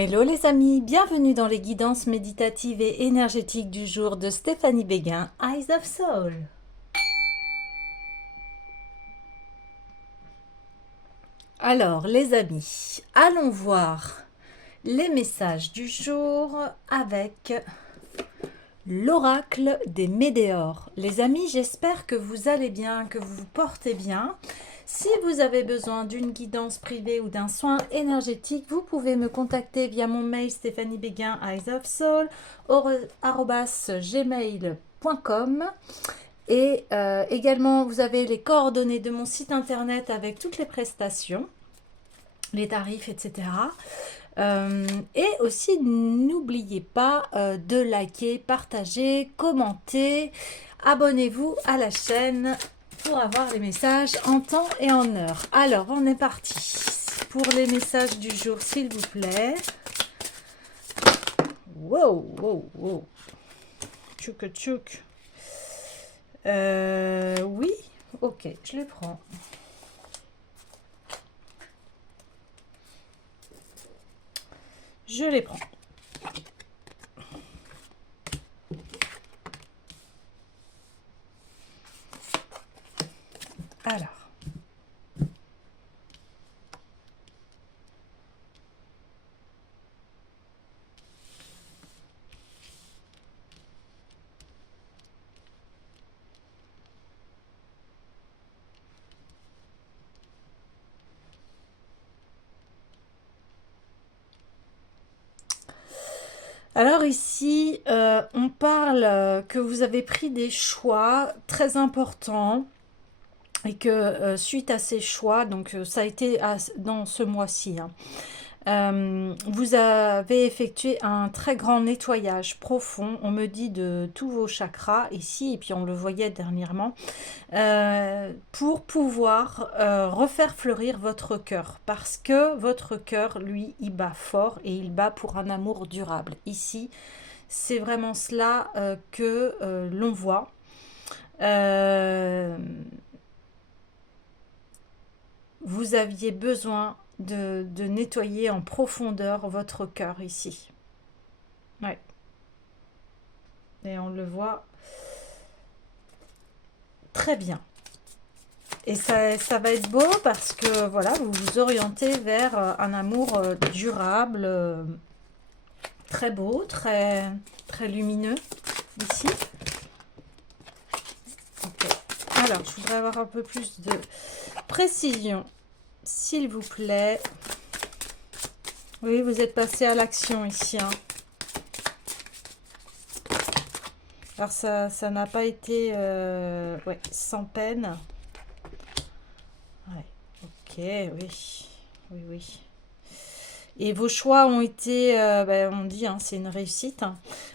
Hello les amis, bienvenue dans les guidances méditatives et énergétiques du jour de Stéphanie Béguin, Eyes of Soul. Alors les amis, allons voir les messages du jour avec l'oracle des météores. Les amis, j'espère que vous allez bien, que vous vous portez bien. Si vous avez besoin d'une guidance privée ou d'un soin énergétique, vous pouvez me contacter via mon mail stéphaniebeguin @gmail.com et également vous avez les coordonnées de mon site internet avec toutes les prestations, les tarifs, etc. Et aussi, n'oubliez pas de liker, partager, commenter, abonnez-vous à la chaîne pour avoir les messages en temps et en heure. Alors, on est parti pour les messages du jour, s'il vous plaît. Wow, wow, wow. Tchouk, tchouk. Oui, ok, je les prends. Je les prends. Alors. Alors ici, on parle que vous avez pris des choix très importants et que suite à ces choix, donc ça a été dans ce mois-ci, hein, vous avez effectué un très grand nettoyage profond, on me dit de tous vos chakras ici, et puis on le voyait dernièrement, pour pouvoir refaire fleurir votre cœur, parce que votre cœur, lui, il bat fort et il bat pour un amour durable. Ici, c'est vraiment cela que l'on voit. Vous aviez besoin de nettoyer en profondeur votre cœur ici. Ouais. Et on le voit très bien. Et ça va être beau parce que voilà, vous vous orientez vers un amour durable, très beau, très lumineux ici. Okay. Alors, je voudrais avoir un peu plus de précision, s'il vous plaît. Oui, vous êtes passé à l'action ici, hein. Alors, ça n'a pas été ouais, sans peine. Ouais, ok, oui. Oui, oui. Et vos choix ont été, ben, on dit, hein, c'est une réussite.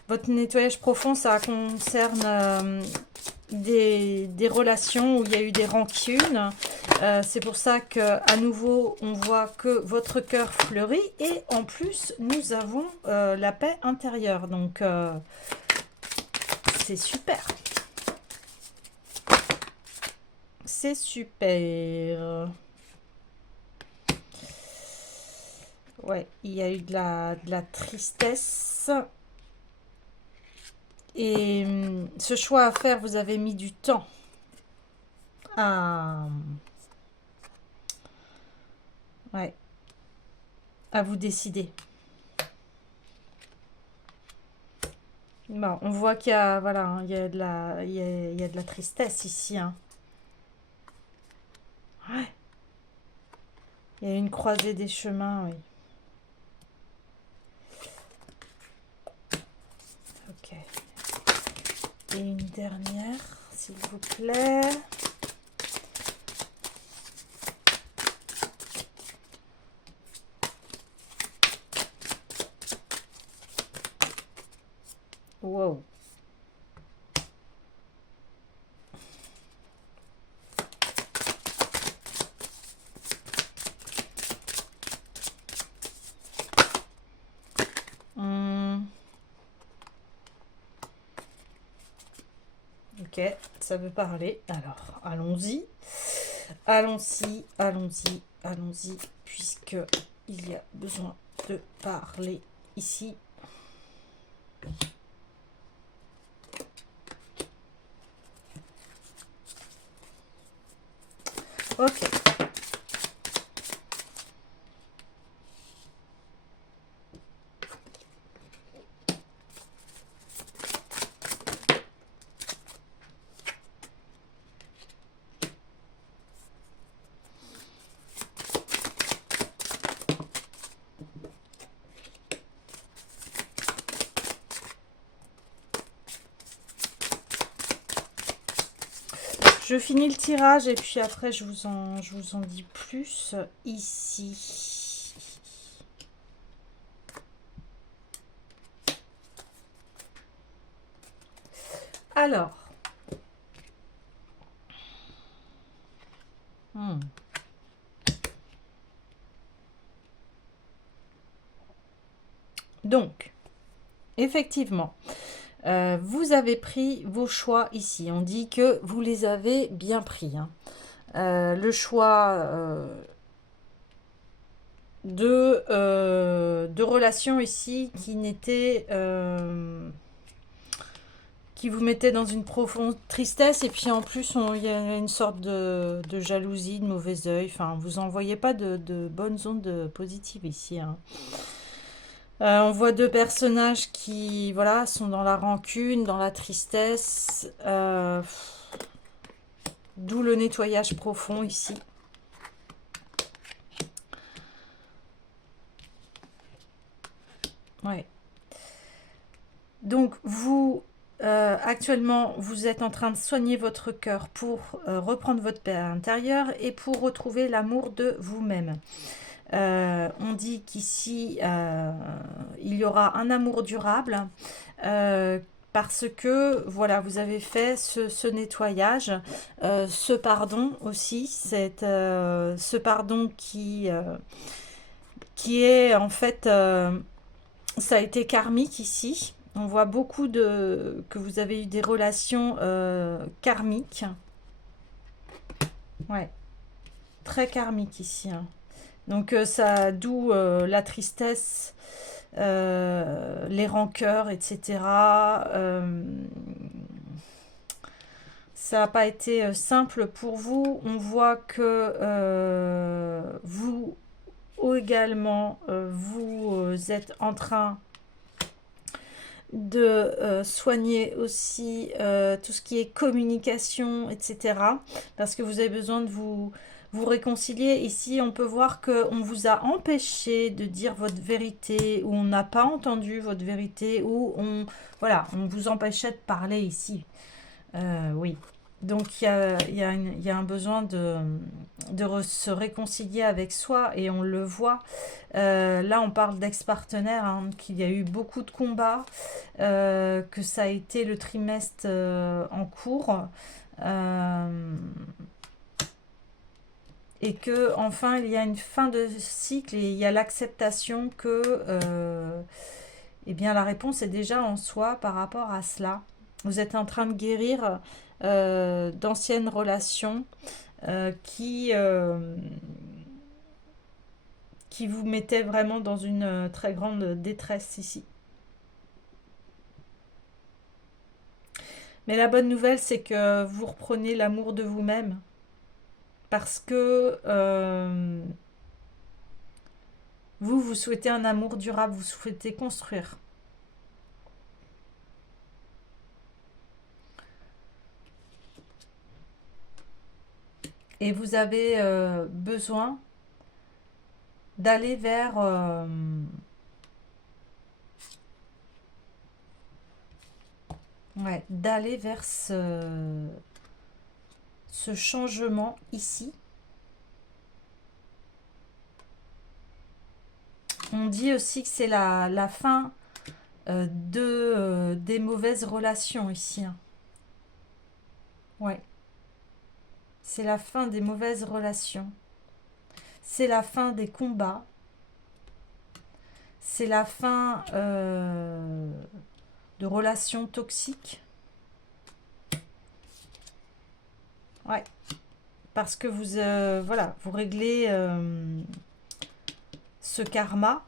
Votre nettoyage profond, ça concerne des relations où il y a eu des rancunes. C'est pour ça qu'à nouveau, on voit que votre cœur fleurit. Et en plus, nous avons la paix intérieure. Donc, c'est super. C'est super. Ouais, il y a eu de la tristesse. Et ce choix à faire, vous avez mis du temps à, ouais, à vous décider. Bon, on voit qu'il y a, voilà, hein, il y a il y a de la tristesse ici, hein. Ouais. Il y a une croisée des chemins, oui. Ok. Et une dernière, s'il vous plaît. Wow. Ok, ça veut parler. Alors, allons-y. Allons-y, allons-y, allons-y, puisque il y a besoin de parler ici. Ok. Je finis le tirage et puis après je vous en dis plus ici. Alors. Donc, effectivement, vous avez pris vos choix ici. On dit que vous les avez bien pris. Hein. Le choix de relations ici qui n'était... qui vous mettait dans une profonde tristesse et puis en plus il y a une sorte de jalousie, de mauvais oeil, enfin vous n'en voyez pas de bonnes ondes positives ici. Hein. On voit deux personnages qui voilà, sont dans la rancune, dans la tristesse, d'où le nettoyage profond ici. Ouais. Donc vous... actuellement, vous êtes en train de soigner votre cœur pour reprendre votre paix intérieure et pour retrouver l'amour de vous-même. On dit qu'ici, il y aura un amour durable parce que, voilà, vous avez fait ce nettoyage, ce pardon aussi, ce pardon qui est en fait, ça a été karmique ici. On voit beaucoup que vous avez eu des relations karmiques. Ouais, très karmiques ici. Hein. Donc ça, d'où la tristesse, les rancœurs, etc. Ça n'a pas été simple pour vous. On voit que vous également, vous êtes en train de soigner aussi tout ce qui est communication, etc. Parce que vous avez besoin de vous réconcilier. Ici, on peut voir qu'on vous a empêché de dire votre vérité, ou on n'a pas entendu votre vérité, ou voilà, on vous empêchait de parler ici. Oui. Donc, il y a un besoin de se réconcilier avec soi, et on le voit. Là, on parle d'ex-partenaire, hein, qu'il y a eu beaucoup de combats, que ça a été le trimestre en cours, et que enfin il y a une fin de cycle et il y a l'acceptation que eh bien, la réponse est déjà en soi par rapport à cela. Vous êtes en train de guérir d'anciennes relations qui vous mettaient vraiment dans une très grande détresse ici. Mais la bonne nouvelle, c'est que vous reprenez l'amour de vous-même parce que vous souhaitez un amour durable, vous souhaitez construire. Et vous avez besoin d'aller vers d'aller vers ce changement ici. On dit aussi que c'est la fin des mauvaises relations ici. Hein. Ouais. C'est la fin des mauvaises relations. C'est la fin des combats. C'est la fin de relations toxiques. Ouais. Parce que vous, voilà, vous réglez ce karma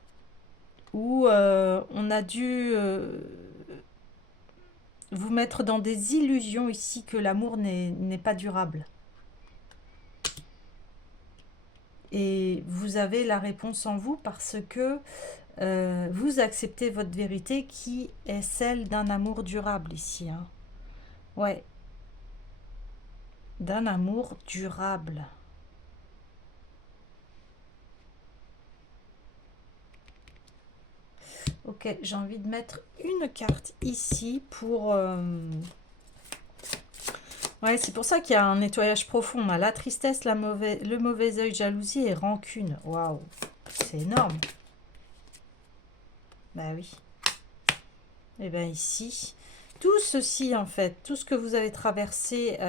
où on a dû vous mettre dans des illusions ici que l'amour n'est pas durable. Et vous avez la réponse en vous parce que vous acceptez votre vérité qui est celle d'un amour durable ici. Hein. Ouais, d'un amour durable. Ok, j'ai envie de mettre une carte ici pour... Ouais, c'est pour ça qu'il y a un nettoyage profond. On a la tristesse, le mauvais œil, jalousie et rancune. Waouh, c'est énorme. Bah oui. Et bien ici, tout ceci en fait, tout ce que vous avez traversé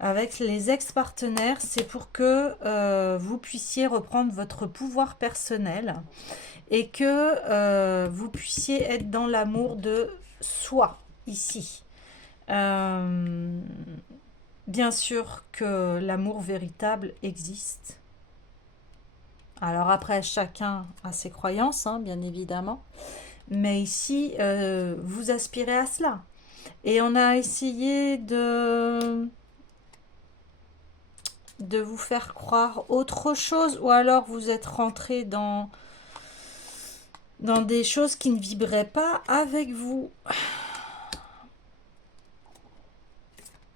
avec les ex-partenaires, c'est pour que vous puissiez reprendre votre pouvoir personnel et que vous puissiez être dans l'amour de soi ici. Bien sûr que l'amour véritable existe. Alors après, chacun a ses croyances, hein, bien évidemment. Mais ici, vous aspirez à cela. Et on a essayé de vous faire croire autre chose, ou alors vous êtes rentré dans des choses qui ne vibraient pas avec vous.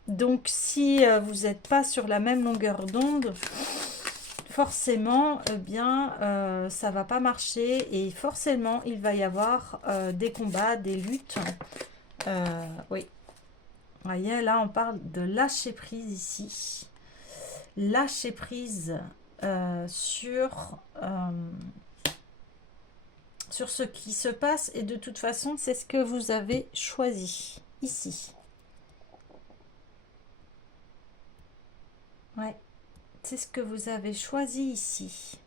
Donc si vous n'êtes pas sur la même longueur d'onde, forcément, eh bien, ça va pas marcher et forcément, il va y avoir des combats, des luttes. Oui. Vous voyez, là, on parle de lâcher prise ici. Lâcher prise sur ce qui se passe et de toute façon, c'est ce que vous avez choisi ici. Ouais, c'est ce que vous avez choisi ici.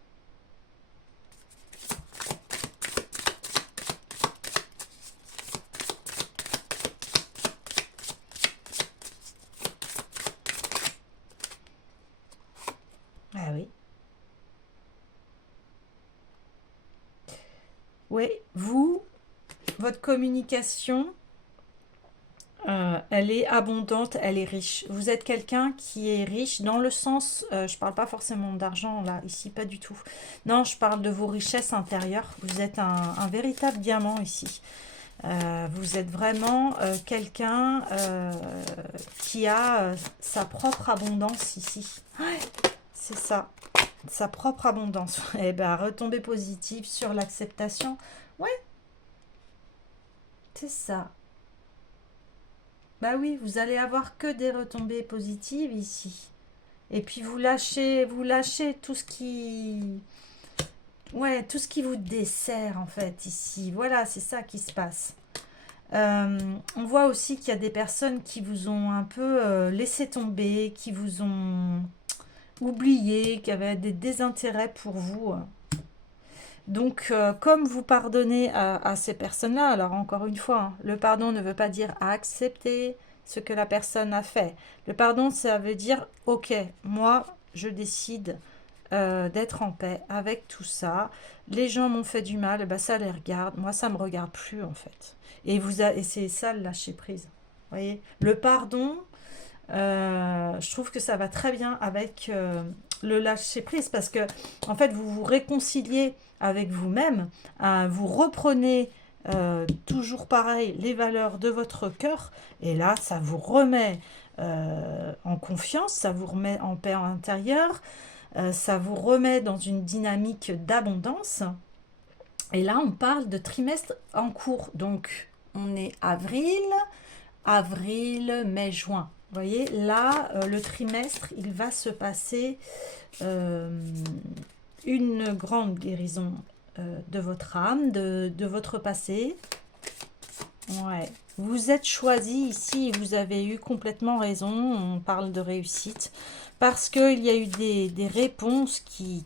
Ah oui. Oui, votre communication, elle est abondante, elle est riche. Vous êtes quelqu'un qui est riche dans le sens, je parle pas forcément d'argent là, ici, pas du tout. Non, je parle de vos richesses intérieures. Vous êtes un véritable diamant ici. Vous êtes vraiment quelqu'un qui a sa propre abondance ici. Ouais, c'est ça, sa propre abondance. Et bien, retomber positive sur l'acceptation. Ouais, c'est ça. Bah oui, vous allez avoir que des retombées positives ici. Et puis vous lâchez tout ce qui... Ouais, tout ce qui vous dessert en fait ici. Voilà, c'est ça qui se passe. On voit aussi qu'il y a des personnes qui vous ont un peu laissé tomber, qui vous ont oublié, qui avaient des désintérêts pour vous. Donc, comme vous pardonnez à ces personnes-là, alors encore une fois, hein, le pardon ne veut pas dire accepter ce que la personne a fait. Le pardon, ça veut dire, ok, moi, je décide d'être en paix avec tout ça. Les gens m'ont fait du mal, bah, ça les regarde. Moi, ça me regarde plus, en fait. Et c'est ça le lâcher prise. Vous voyez, le pardon, je trouve que ça va très bien avec le lâcher prise parce que en fait vous vous réconciliez avec vous-même, vous reprenez toujours pareil les valeurs de votre cœur et là ça vous remet en confiance, ça vous remet en paix intérieure, ça vous remet dans une dynamique d'abondance. Et là on parle de trimestre en cours, donc on est avril, mai, juin. Vous voyez, là, le trimestre, il va se passer une grande guérison de votre âme, de votre passé. Ouais. Vous êtes choisi ici et vous avez eu complètement raison. On parle de réussite parce qu'il y a eu des réponses qui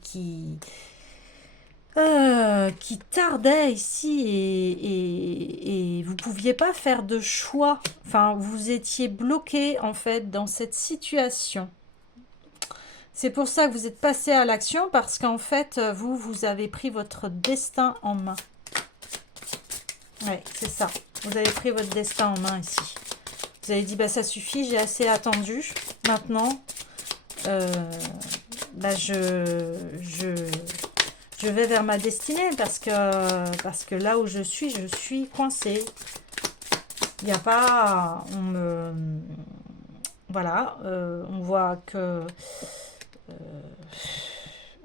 tardait ici et vous ne pouviez pas faire de choix. Enfin, vous étiez bloqué en fait dans cette situation. C'est pour ça que vous êtes passé à l'action parce qu'en fait, vous avez pris votre destin en main. Ouais, c'est ça. Vous avez pris votre destin en main ici. Vous avez dit, bah ça suffit, j'ai assez attendu. Maintenant, bah je vais vers ma destinée parce que là où je suis coincée. Il n'y a pas... voilà, on voit que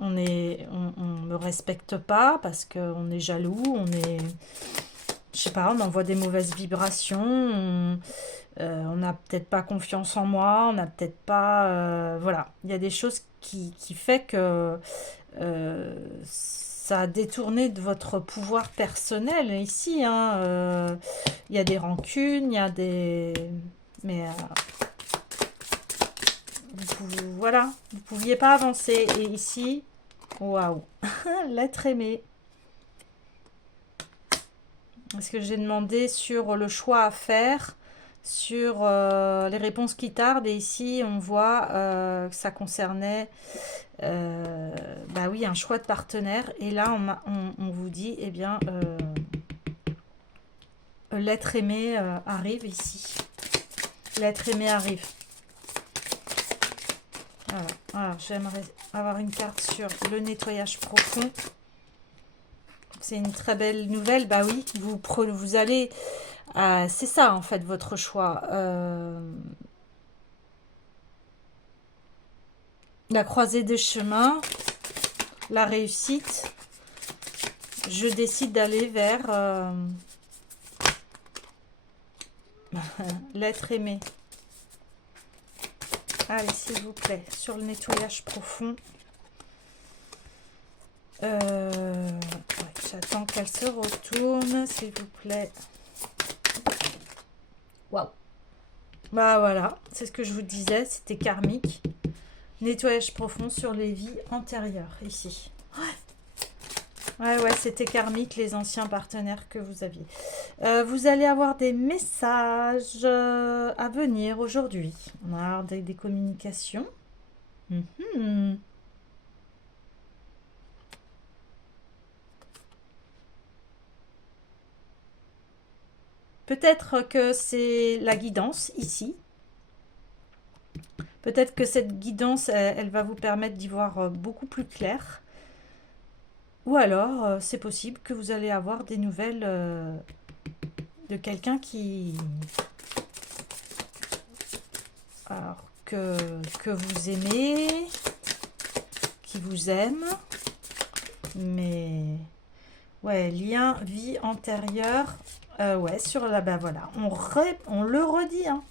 on me respecte pas parce qu'on est jaloux, je sais pas, on envoie des mauvaises vibrations, on n'a peut-être pas confiance en moi, on n'a peut-être pas, voilà, il y a des choses qui fait que ça a détourné de votre pouvoir personnel ici, hein, il y a des rancunes, il y a des, mais voilà, vous pouviez pas avancer et ici, waouh, l'être aimé. Est-ce que j'ai demandé sur le choix à faire, sur les réponses qui tardent, et ici on voit que ça concernait bah oui, un choix de partenaire, et là on vous dit, eh bien, l'être aimé arrive ici. L'être aimé arrive. Voilà. Alors, j'aimerais avoir une carte sur le nettoyage profond. C'est une très belle nouvelle. Bah oui, vous allez... c'est ça, en fait, votre choix. La croisée des chemins, la réussite. Je décide d'aller vers l'être aimé. Allez, s'il vous plaît, sur le nettoyage profond. Ouais, j'attends qu'elle se retourne, s'il vous plaît. Waouh. Bah voilà, c'est ce que je vous disais, c'était karmique. Nettoyage profond sur les vies antérieures, ici. Ouais, c'était karmique, les anciens partenaires que vous aviez. Vous allez avoir des messages à venir aujourd'hui. On va avoir des communications. Peut-être que c'est la guidance ici. Peut-être que cette guidance, elle va vous permettre d'y voir beaucoup plus clair. Ou alors, c'est possible que vous allez avoir des nouvelles de quelqu'un que vous aimez, qui vous aime. Mais, ouais, lien, vie antérieure. Ouais, sur la... Ben voilà, on le redit, hein.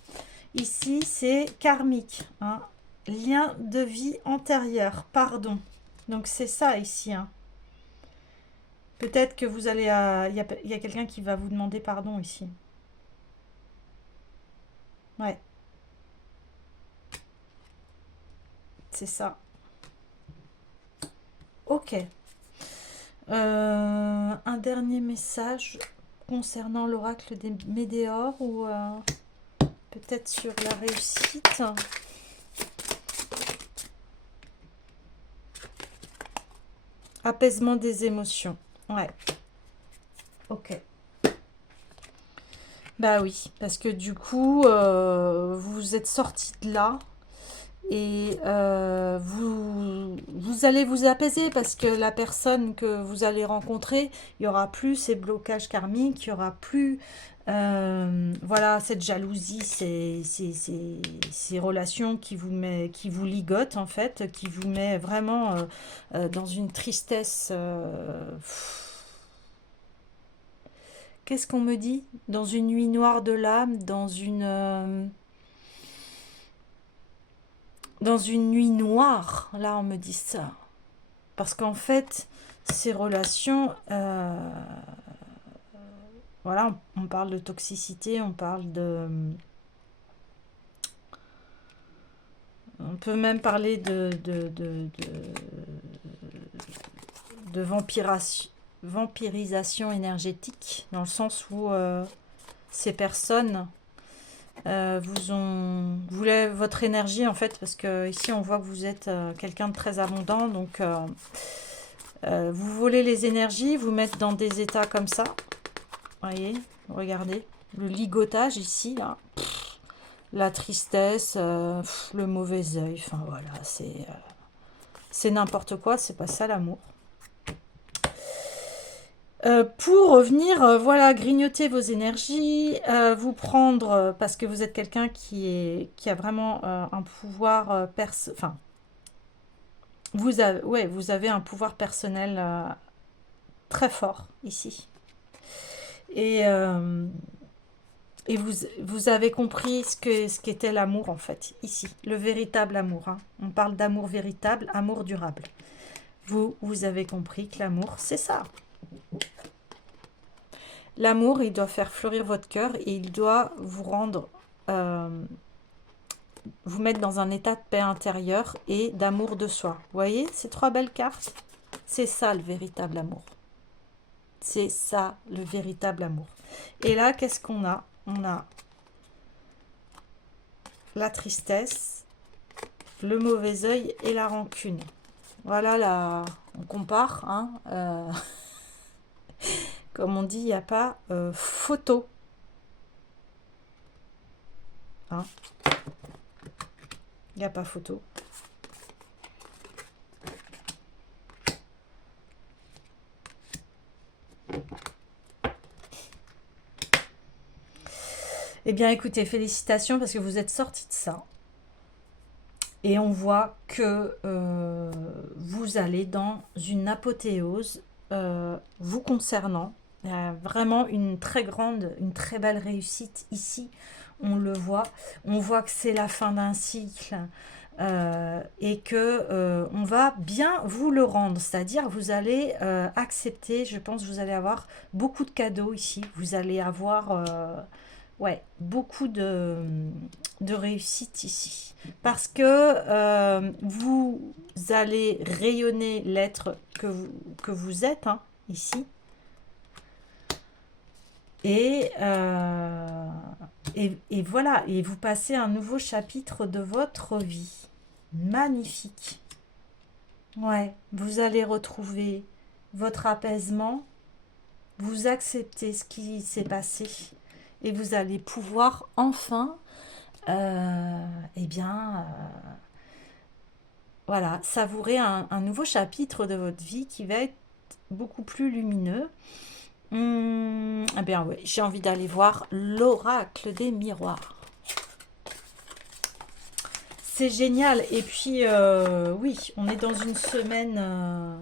Ici, c'est karmique, hein. Lien de vie antérieure, pardon. Donc, c'est ça ici, hein. Peut-être que vous allez... Il y a quelqu'un qui va vous demander pardon ici. Ouais. C'est ça. Ok. Un dernier message concernant l'oracle des météores ou peut-être sur la réussite. Apaisement des émotions. Ouais. Ok. Bah oui, parce que du coup, vous êtes sorti de là et vous allez vous apaiser parce que la personne que vous allez rencontrer, il n'y aura plus ces blocages karmiques, il n'y aura plus voilà, cette jalousie, ces relations qui vous ligotent en fait, qui vous met vraiment dans une tristesse. Qu'est-ce qu'on me dit? Dans une nuit noire de l'âme, dans une nuit noire, là on me dit ça. Parce qu'en fait, ces relations, voilà, on parle de toxicité, on parle de... On peut même parler de vampirisation énergétique, dans le sens où ces personnes voulaient votre énergie en fait, parce que ici on voit que vous êtes quelqu'un de très abondant, donc vous volez les énergies, vous mettre dans des états comme ça, Voyez, regardez. Le ligotage ici, là. La tristesse, le mauvais œil. Enfin, voilà, c'est n'importe quoi. C'est pas ça, l'amour. Pour revenir, voilà, grignoter vos énergies, vous prendre, parce que vous êtes quelqu'un qui a vraiment un pouvoir enfin, ouais, vous avez un pouvoir personnel très fort ici. Et, euh, et vous avez compris ce qu'était l'amour, en fait, ici. Le véritable amour, hein. On parle d'amour véritable, amour durable. Vous avez compris que l'amour, c'est ça. L'amour, il doit faire fleurir votre cœur et il doit vous rendre, vous mettre dans un état de paix intérieure et d'amour de soi. Vous voyez ces 3 belles cartes? C'est ça le véritable amour. C'est ça le véritable amour. Et là, qu'est-ce qu'on a? On a la tristesse, le mauvais œil et la rancune. Voilà, là, on compare, hein, comme on dit, il n'y a pas photo. Hein, il n'y a pas photo. Eh bien, écoutez, félicitations parce que vous êtes sortis de ça. Et on voit que vous allez dans une apothéose vous concernant. Il y a vraiment une très grande, une très belle réussite ici. On le voit. On voit que c'est la fin d'un cycle et que on va bien vous le rendre. C'est-à-dire vous allez accepter, je pense que vous allez avoir beaucoup de cadeaux ici. Vous allez avoir ouais, beaucoup de réussite ici. Parce que vous allez rayonner l'être que vous êtes, hein, ici. Et, et voilà, et vous passez un nouveau chapitre de votre vie. Magnifique. Ouais, vous allez retrouver votre apaisement, vous acceptez ce qui s'est passé et vous allez pouvoir enfin, eh bien, voilà, savourer un nouveau chapitre de votre vie qui va être beaucoup plus lumineux. Eh bien, oui, j'ai envie d'aller voir l'oracle des miroirs. C'est génial. Et puis, oui, on est dans une semaine,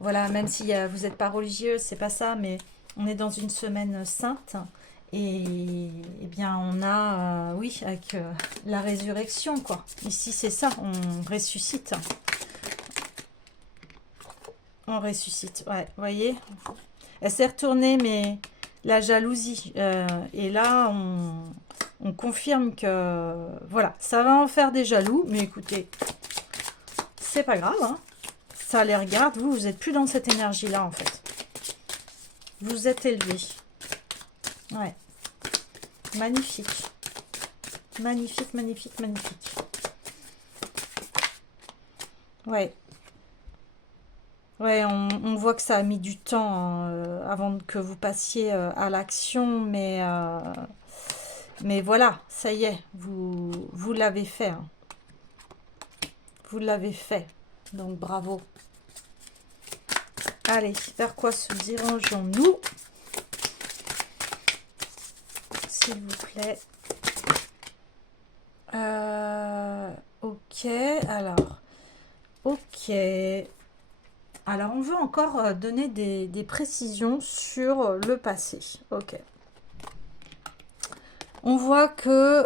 voilà, même si vous n'êtes pas religieux, c'est pas ça, mais on est dans une semaine sainte. Et eh bien, on a, oui, avec la résurrection, quoi. Ici, c'est ça, on ressuscite. On ressuscite, ouais, vous voyez. Elle s'est retournée, mais la jalousie. Et là, on confirme que, voilà, ça va en faire des jaloux. Mais écoutez, c'est pas grave, hein. Ça les regarde. Vous n'êtes plus dans cette énergie-là, en fait. Vous êtes élevé. Ouais. Magnifique. Magnifique, magnifique, magnifique. Ouais. Ouais, on voit que ça a mis du temps hein, avant que vous passiez à l'action, mais voilà, ça y est, vous l'avez fait. Hein. Vous l'avez fait. Donc bravo. Allez, vers quoi se dirigeons-nous? S'il vous plaît. Ok, alors. Ok. Alors, on veut encore donner des précisions sur le passé. Ok. On voit que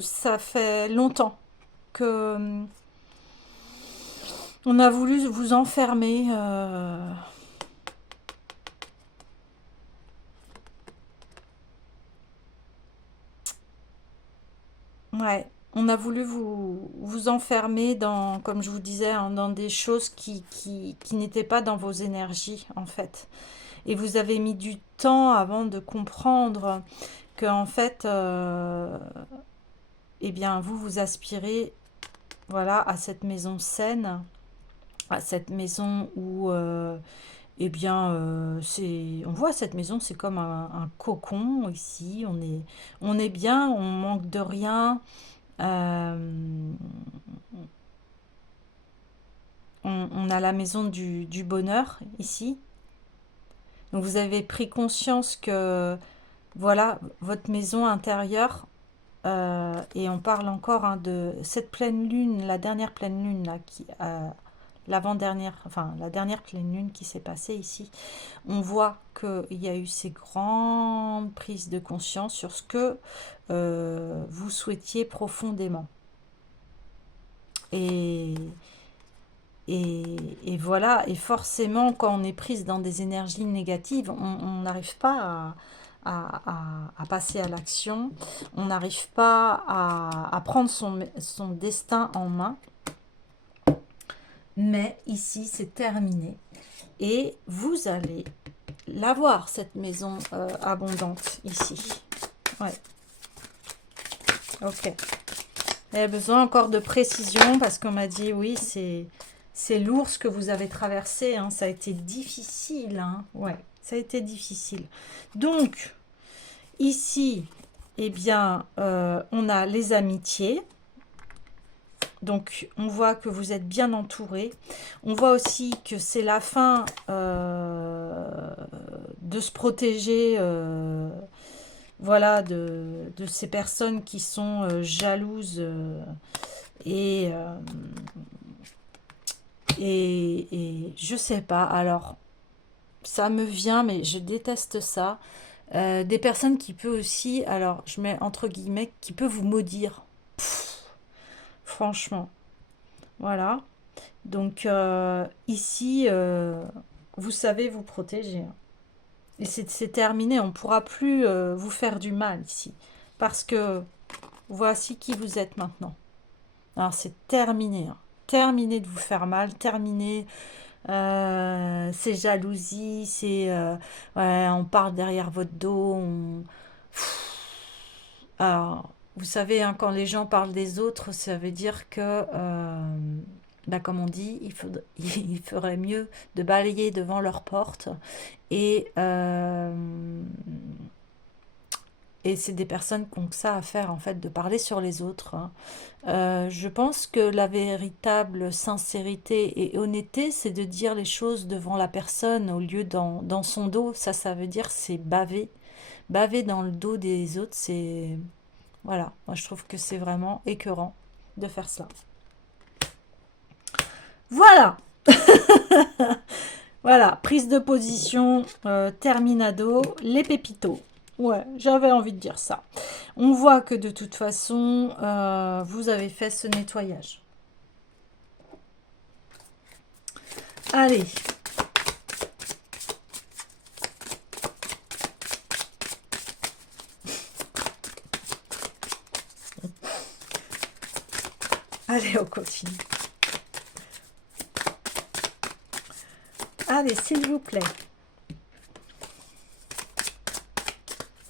ça fait longtemps que on a voulu vous enfermer. Ouais. On a voulu vous enfermer dans, comme je vous disais, hein, dans des choses qui n'étaient pas dans vos énergies, en fait. Et vous avez mis du temps avant de comprendre que, en fait, eh bien, vous aspirez, voilà, à cette maison saine, à cette maison où, eh bien, on voit cette maison, c'est comme un cocon ici. On est bien, on manque de rien. Euh, on a la maison du bonheur ici. Donc vous avez pris conscience que, voilà, votre maison intérieure, et on parle encore hein, de cette pleine lune, la dernière pleine lune, là, l'avant-dernière, enfin la dernière pleine lune qui s'est passée ici. On voit qu'il y a eu ces grandes prises de conscience sur ce que vous souhaitiez profondément. Et, et voilà, et forcément, quand on est prise dans des énergies négatives, on n'arrive pas à passer à l'action, on n'arrive pas à prendre son destin en main. Mais ici, c'est terminé. Et vous allez l'avoir, cette maison abondante, ici. Ouais, ok. Il y a besoin encore de précision parce qu'on m'a dit, oui, c'est lourd ce que vous avez traversé. Hein, ça a été difficile. Hein, ouais, ça a été difficile. Donc, ici, eh bien, on a les amitiés. Donc, on voit que vous êtes bien entouré. On voit aussi que c'est la fin de se protéger voilà, de ces personnes qui sont jalouses et, euh, et je sais pas. Alors, ça me vient, mais je déteste ça. Des personnes qui peuvent aussi, alors je mets entre guillemets, qui peuvent vous maudire. Pff, franchement, voilà. Donc ici, vous savez vous protéger. Hein. Et c'est terminé, on ne pourra plus vous faire du mal ici. Parce que voici qui vous êtes maintenant. Alors c'est terminé. Hein. Terminé de vous faire mal, terminé ces jalousies, ouais, on parle derrière votre dos. Alors, vous savez, hein, quand les gens parlent des autres, ça veut dire que, bah, comme on dit, il ferait mieux de balayer devant leur porte. Et, et c'est des personnes qui ont que ça à faire, en fait, de parler sur les autres. Hein. Je pense que la véritable sincérité et honnêteté, c'est de dire les choses devant la personne au lieu dans son dos. Ça veut dire c'est baver. Baver dans le dos des autres, c'est... Voilà, moi je trouve que c'est vraiment écœurant de faire cela. Voilà, voilà, prise de position, terminado, les pépitos. Ouais, j'avais envie de dire ça. On voit que de toute façon, vous avez fait ce nettoyage. Allez. Allez, on continue. Allez, s'il vous plaît.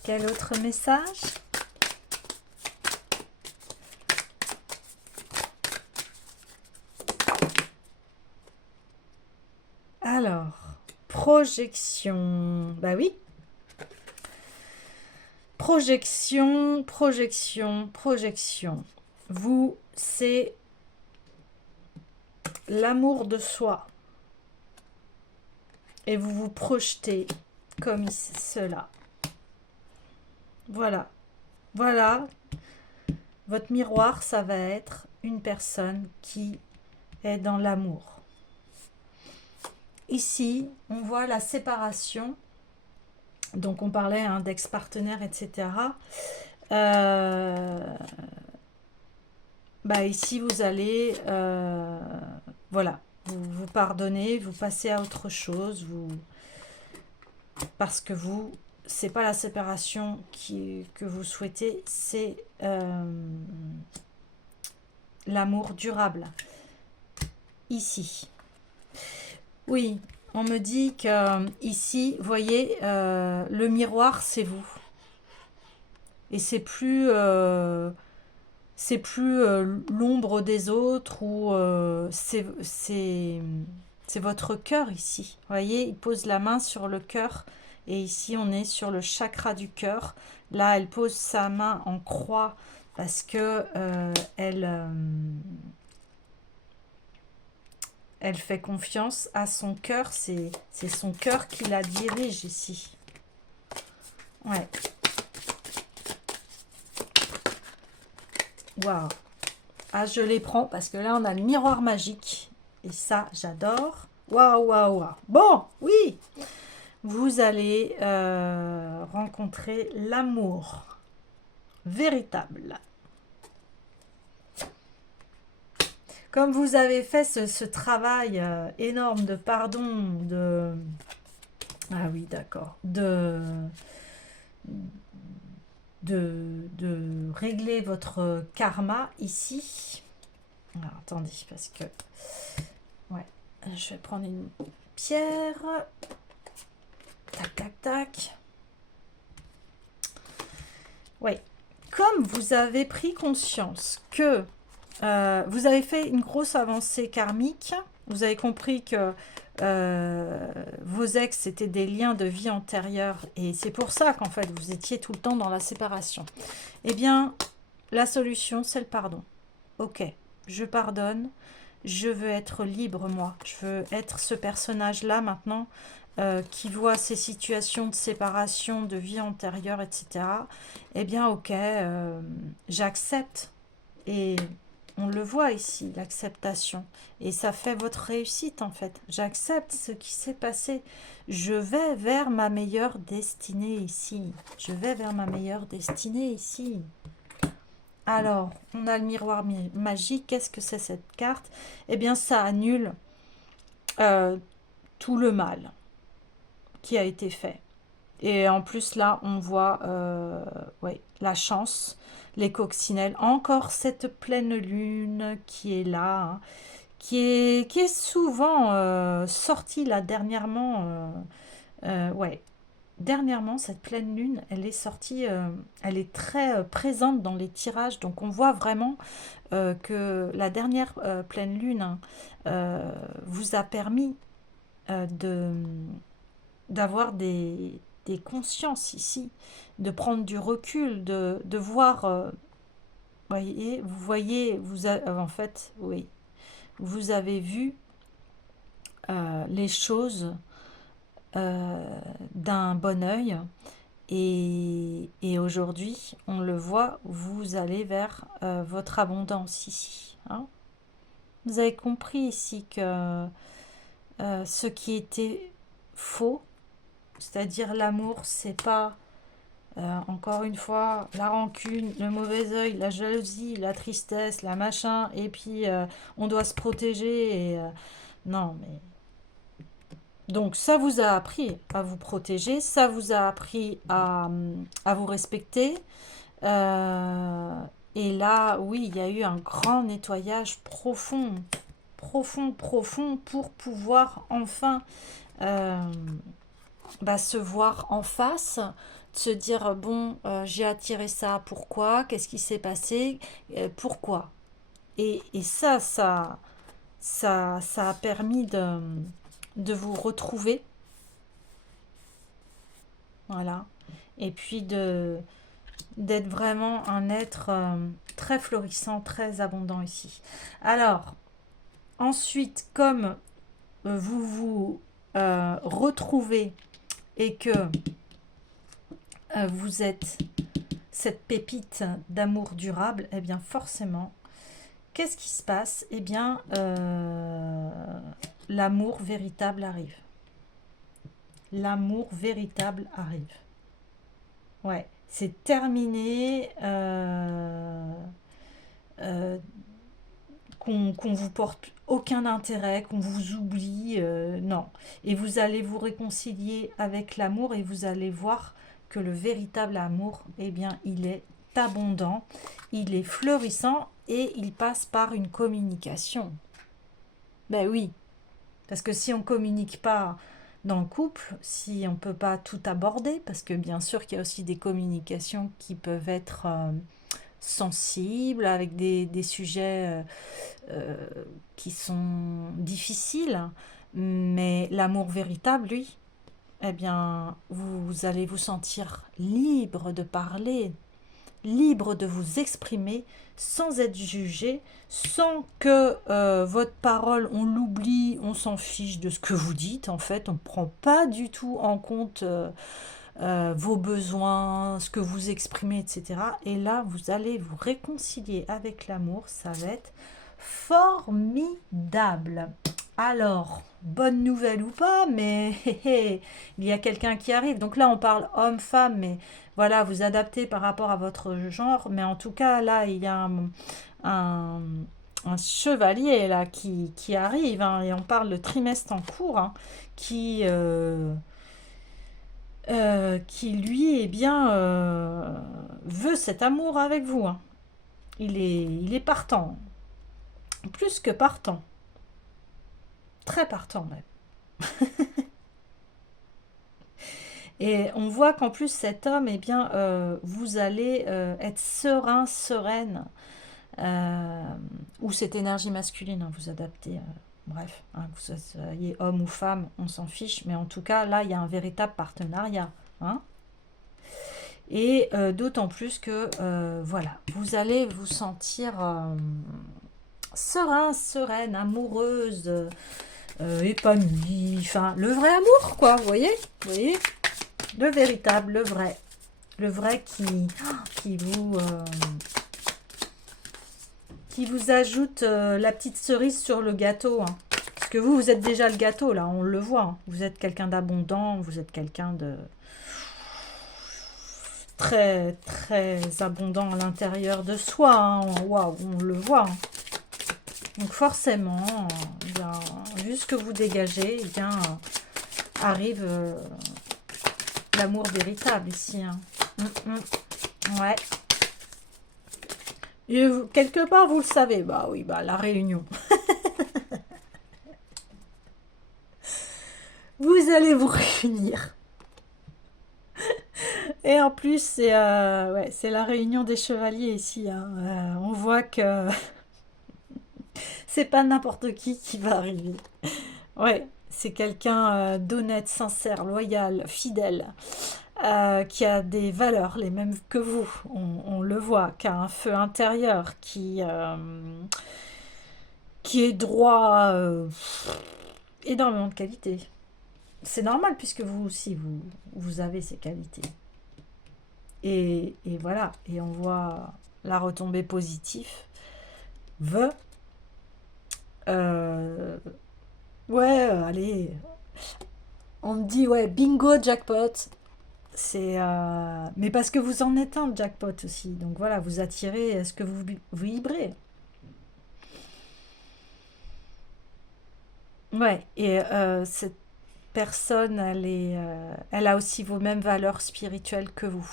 Quel autre message? Alors, projection. Bah oui. Projection, projection, projection. Vous, c'est l'amour de soi. Et vous vous projetez comme cela. Voilà. Voilà. Votre miroir, ça va être une personne qui est dans l'amour. Ici, on voit la séparation. Donc, on parlait hein, d'ex-partenaire, etc. Bah, ici, vous allez... voilà. Vous pardonnez, vous passez à autre chose. Parce que vous... C'est pas la séparation que vous souhaitez, c'est l'amour durable. Ici. Oui, on me dit que ici, vous voyez, le miroir, c'est vous. Et c'est plus l'ombre des autres ou C'est votre cœur ici. Vous voyez, il pose la main sur le cœur. Et ici, on est sur le chakra du cœur. Là, elle pose sa main en croix parce que elle fait confiance à son cœur. C'est son cœur qui la dirige ici. Ouais. Waouh. Ah, je les prends parce que là, on a le miroir magique. Et ça, j'adore. Waouh, waouh, waouh. Bon, oui. Vous allez rencontrer l'amour véritable. Comme vous avez fait ce travail énorme de pardon, de... Ah oui, d'accord. De régler votre karma ici. Alors, attendez, parce que... Ouais, je vais prendre une pierre. Tac, tac, tac. Oui. Comme vous avez pris conscience que vous avez fait une grosse avancée karmique, vous avez compris que vos ex, c'était des liens de vie antérieure, et c'est pour ça qu'en fait, vous étiez tout le temps dans la séparation. Eh bien, la solution, c'est le pardon. Ok, je pardonne, je veux être libre, moi. Je veux être ce personnage-là maintenant qui voit ces situations de séparation, de vie antérieure, etc. Eh bien, ok, j'accepte. Et on le voit ici, l'acceptation. Et ça fait votre réussite, en fait. J'accepte ce qui s'est passé. Je vais vers ma meilleure destinée ici. Je vais vers ma meilleure destinée ici. Alors, on a le miroir magique. Qu'est-ce que c'est cette carte? Eh bien, ça annule tout le mal qui a été fait. Et en plus, là, on voit ouais, la chance, les coccinelles. Encore cette pleine lune qui est là, hein, qui est souvent sortie là dernièrement. Ouais, dernièrement, cette pleine lune, elle est sortie, elle est très présente dans les tirages. Donc, on voit vraiment que la dernière pleine lune hein, vous a permis de d'avoir des consciences ici, de prendre du recul, de voir, en fait, oui, vous avez vu les choses d'un bon œil et aujourd'hui, on le voit, vous allez vers votre abondance ici. Hein. Vous avez compris ici que ce qui était faux, c'est-à-dire l'amour, c'est pas, encore une fois, la rancune, le mauvais œil, la jalousie, la tristesse, la machin, et puis on doit se protéger. Non, mais... Donc ça vous a appris à vous protéger, ça vous a appris à vous respecter. Euh, et là, oui, il y a eu un grand nettoyage profond, profond, profond, pour pouvoir enfin se voir en face, se dire bon, j'ai attiré ça, pourquoi, qu'est-ce qui s'est passé, pourquoi. Et ça a permis de vous retrouver, voilà, et puis d'être vraiment un être très florissant, très abondant ici. Alors, ensuite, comme vous vous retrouvez et que vous êtes cette pépite d'amour durable, eh bien forcément, qu'est-ce qui se passe? Eh bien, l'amour véritable arrive. L'amour véritable arrive. Ouais, c'est terminé. Qu'on vous porte aucun intérêt, qu'on vous oublie, non. Et vous allez vous réconcilier avec l'amour et vous allez voir que le véritable amour, eh bien, il est abondant, il est fleurissant et il passe par une communication. Ben oui, parce que si on ne communique pas dans le couple, si on ne peut pas tout aborder, parce que bien sûr qu'il y a aussi des communications qui peuvent être sensibles, avec des sujets qui sont difficiles, Mais l'amour véritable, lui, eh bien, vous allez vous sentir libre de parler, libre de vous exprimer sans être jugé, sans que votre parole, on l'oublie, on s'en fiche de ce que vous dites. En fait, on ne prend pas du tout en compte vos besoins, ce que vous exprimez, etc. Et là, vous allez vous réconcilier avec l'amour. Ça va être formidable. Alors, bonne nouvelle ou pas, mais il y a quelqu'un qui arrive. Donc là, on parle homme-femme, mais voilà, vous adaptez par rapport à votre genre. Mais en tout cas, là, il y a un, un chevalier là qui arrive, hein, et on parle de trimestre en cours, hein, qui, qui lui, eh bien, veut cet amour avec vous, hein. Il est partant, plus que partant, très partant même. Et on voit qu'en plus cet homme, eh bien, vous allez être serein, sereine, euh, ou cette énergie masculine, hein, vous adaptez, bref, hein, que vous soyez homme ou femme, on s'en fiche, mais en tout cas, là, il y a un véritable partenariat, hein. Et d'autant plus que, voilà, vous allez vous sentir serein, sereine, amoureuse, épanouie, enfin, le vrai amour, quoi, vous voyez, le véritable, le vrai qui vous ajoute la petite cerise sur le gâteau, hein. Parce que vous êtes déjà le gâteau, là, on le voit, hein. Vous êtes quelqu'un d'abondant, vous êtes quelqu'un de très, très abondant à l'intérieur de soi, hein. Waouh, on le voit, hein. Donc forcément, bien, vu ce que vous dégagez, eh bien, arrive l'amour véritable ici, hein. Ouais. Et quelque part, vous le savez. Bah oui, bah la réunion. Vous allez vous réunir. Et en plus, ouais, c'est la réunion des chevaliers ici, hein. On voit que c'est pas n'importe qui va arriver. Ouais, c'est quelqu'un d'honnête, sincère, loyal, fidèle, qui a des valeurs les mêmes que vous. On le voit, qui a un feu intérieur, qui est droit, énormément de qualité. C'est normal puisque vous aussi, vous avez ces qualités. Et voilà, et on voit la retombée positive. Ve, euh, ouais, allez, on me dit, ouais, bingo, jackpot. C'est, mais parce que vous en êtes un jackpot aussi. Donc voilà, vous attirez ce que vous vibrez. Ouais, et cette personne, elle a aussi vos mêmes valeurs spirituelles que vous.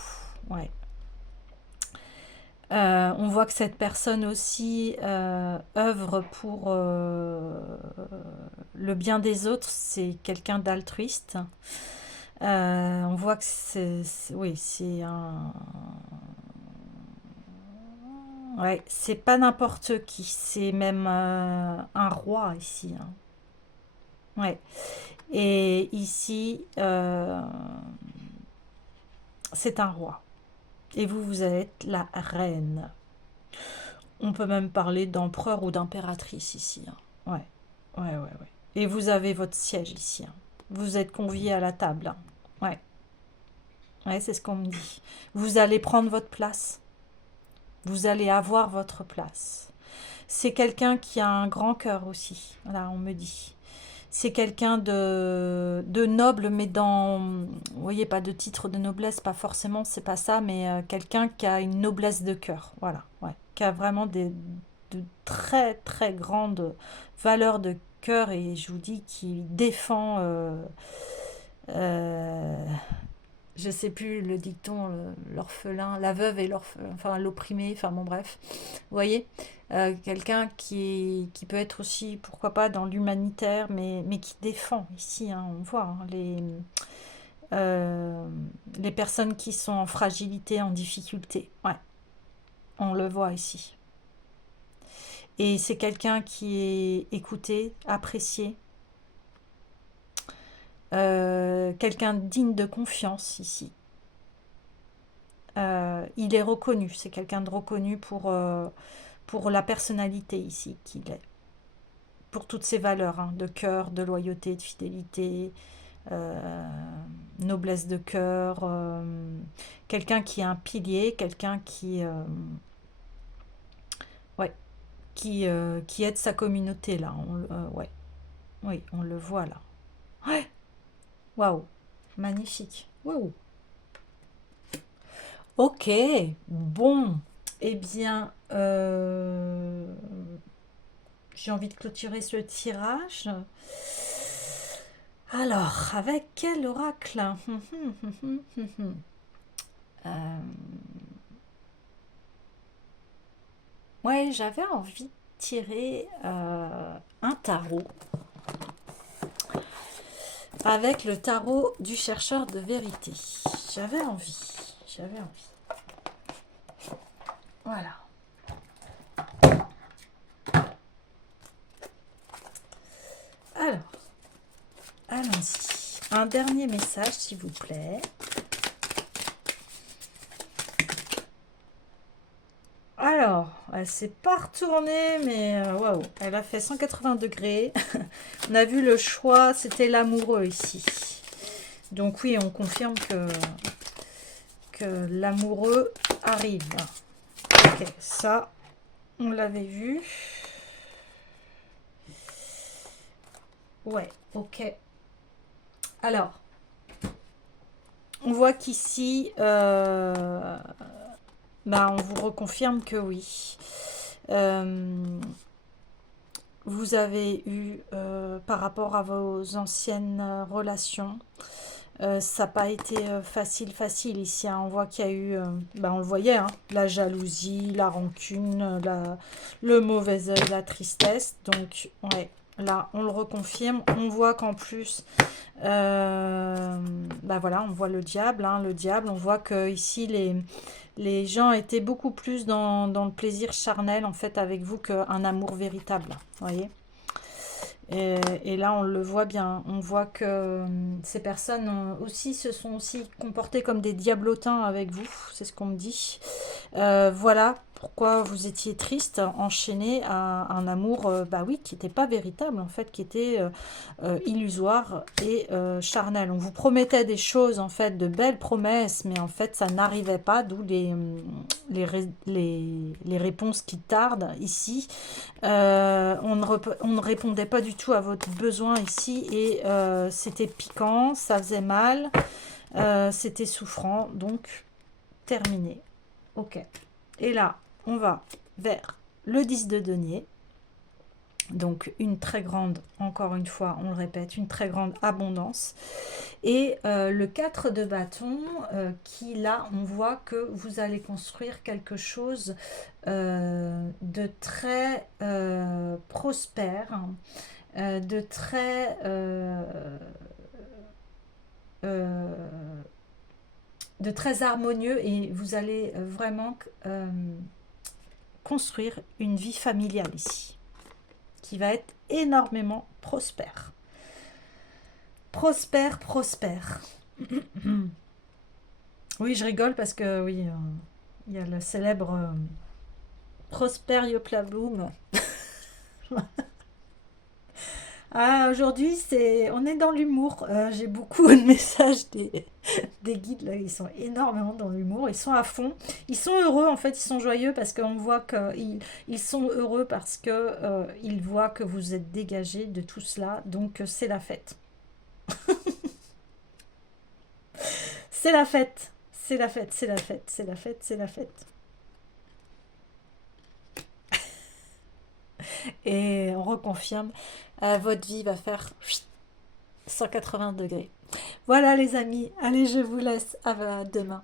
Ouais. On voit que cette personne aussi œuvre pour le bien des autres. C'est quelqu'un d'altruiste. On voit que oui, c'est un, ouais, c'est pas n'importe qui. C'est même un roi ici, hein. Ouais. Et ici, c'est un roi. Et vous êtes la reine. On peut même parler d'empereur ou d'impératrice ici, hein. Ouais, ouais, ouais, ouais. Et vous avez votre siège ici, hein. Vous êtes convié à la table, hein. Ouais, ouais, c'est ce qu'on me dit. Vous allez prendre votre place. Vous allez avoir votre place. C'est quelqu'un qui a un grand cœur aussi. Voilà, on me dit. C'est quelqu'un de noble, mais dans, vous voyez, pas de titre de noblesse, pas forcément, c'est pas ça, mais quelqu'un qui a une noblesse de cœur, voilà, ouais, qui a vraiment de très très grandes valeurs de cœur, et je vous dis qui défend, euh, je sais plus le dicton, l'orphelin, la veuve et l'orphelin, enfin l'opprimé, enfin bon bref, vous voyez, quelqu'un qui peut être aussi, pourquoi pas, dans l'humanitaire, mais qui défend ici, hein, on voit, hein, euh, les personnes qui sont en fragilité, en difficulté. Ouais, on le voit ici. Et c'est quelqu'un qui est écouté, apprécié, quelqu'un digne de confiance ici. Il est reconnu, c'est quelqu'un de reconnu pour la personnalité ici qu'il est. Pour toutes ses valeurs, hein, de cœur, de loyauté, de fidélité, euh, noblesse de cœur, quelqu'un qui est un pilier, quelqu'un ouais, qui aide sa communauté là. Ouais, oui, on le voit là. Ouais, waouh, magnifique. Waouh. Ok, bon, eh bien, j'ai envie de clôturer ce tirage. Alors, avec quel oracle? Euh, Ouais, j'avais envie de tirer un tarot avec le tarot du chercheur de vérité. J'avais envie, j'avais envie. Voilà. Alors, allons-y. Un dernier message, s'il vous plaît. Alors, elle s'est pas retournée, mais waouh, elle a fait 180 degrés. On a vu le choix, c'était l'amoureux ici. Donc oui, on confirme que l'amoureux arrive. Ok, ça, on l'avait vu. Ouais, ok. Alors, on voit qu'ici, on vous reconfirme que oui. Vous avez eu, par rapport à vos anciennes relations, ça n'a pas été facile ici. Hein. On voit qu'il y a eu, on le voyait, hein, la jalousie, la rancune, le mauvais œil, la tristesse. Donc, ouais, là, on le reconfirme. On voit qu'en plus, voilà, on voit le diable. Hein, le diable, on voit que ici, les gens étaient beaucoup plus dans le plaisir charnel, en fait, avec vous qu'un amour véritable. Vous voyez ? Et là, on le voit bien. On voit que ces personnes aussi se sont aussi comportées comme des diablotins avec vous. C'est ce qu'on me dit. Voilà pourquoi vous étiez triste, enchaîné à un amour, oui, qui n'était pas véritable, en fait, qui était illusoire et charnel. On vous promettait des choses, en fait, de belles promesses, mais en fait, ça n'arrivait pas, d'où les réponses qui tardent ici. On ne répondait pas du tout à votre besoin ici et c'était piquant, ça faisait mal, c'était souffrant, donc terminé. Ok. Et là, on va vers le 10 de denier. Donc une très grande, encore une fois, on le répète, une très grande abondance. Et le 4 de bâton, qui là, on voit que vous allez construire quelque chose de très prospère, de très harmonieux, et vous allez vraiment construire une vie familiale ici, qui va être énormément prospère. Prospère, prospère. Oui, je rigole parce que oui, il y a le célèbre Prosper Yoplabloum. Ah, aujourd'hui, on est dans l'humour. J'ai beaucoup de messages des guides, là, ils sont énormément dans l'humour, ils sont à fond. Ils sont heureux, en fait, ils sont joyeux parce qu'on voit qu'ils sont heureux parce que ils voient que vous êtes dégagés de tout cela. Donc, c'est la fête. C'est la fête. C'est la fête, c'est la fête, c'est la fête, c'est la fête. Et on reconfirme, votre vie va faire 180 degrés. Voilà les amis, allez je vous laisse, à demain.